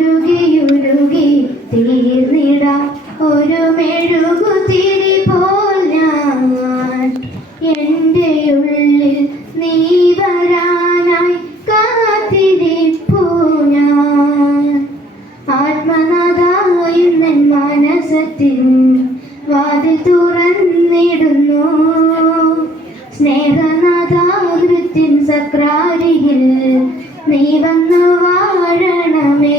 ഉരുകി തീർന്നിടാം ഒരു മെഴുകുതിരി പോൽ ഞാൻ. എൻ്റെ ഉള്ളിൽ നീ വരാനായി കാത്തിരിപ്പു ഞാൻ. ആത്മനാഥായി നിൻ മനസ്സത്തിൽ വാതിൽ തുറന്നിടുന്നു. സ്നേഹനാഥാകൃത്തിൻ സക്രാരിയിൽ നീ വന്നു വാഴണമേ.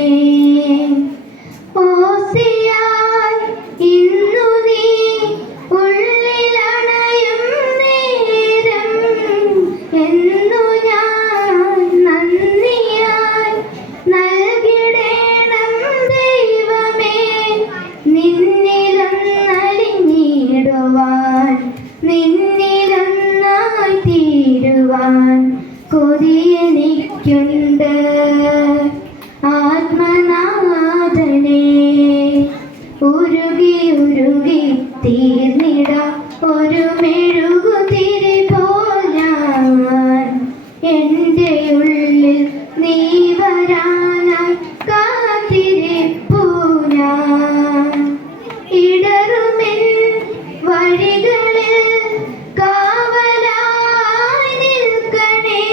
ഓസിയായി ഇന്നു നീ ഉള്ളിലണയും നേരം എന്നു ഞാൻ നന്ദിയായി നൽകിടേണം ദൈവമേ. നിന്നിലൊന്നലിഞ്ഞിടുവാൻ നിന്നിലൊന്നായി തീരുവാൻ കൊതിയെനിക്കുണ്ട്. ആത്മനാഥനെ ഉരുകി തീർന്നിടാം ഒരു മെഴുകുതിരി പോൽ ഞാൻ. എൻ്റെ ഉള്ളിൽ നീ വരാനായി കാത്തിരിപ്പു ഞാൻ. ഇടറുമെൻ വഴികളിൽ കാവലായി നിൽക്കണേ.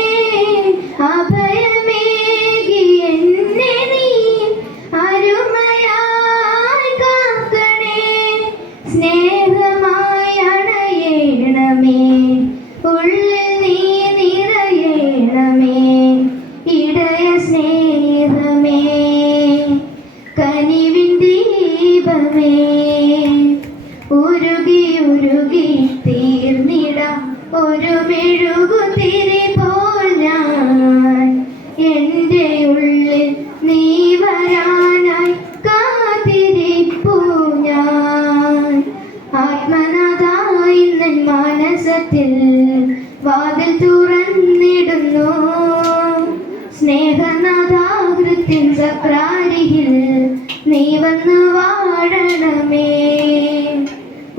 അഭയമേകി എന്നെ നീ അരുമയായി കാക്കണേ. സ്നേഹമായി അണയണമേ, ഉള്ളിൽ നീ നിറയണമേ. ഇടയ സ്നേഹമേ, കനിവിൻ ദീപമേ, ഉരുകി തീർന്നിടാം ഒരു മെഴുകുതിരി പോൽ ഞാൻ. എൻ്റെ ഉള്ളിൽ നീ വരാനായി കാത്തിരിപ്പു ഞാൻ. ആത്മനാഥായി നിൻ മനസ്സത്തിൽ വാതിൽ തുറന്നിടുന്നു. സ്നേഹനാഥാകൃത്തിൻ സക്രാരിയിൽ നീ വന്നു വാഴണമേ.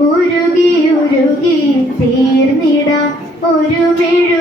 ഉരുകി തീർന്നിടാം ഒരു മെഴു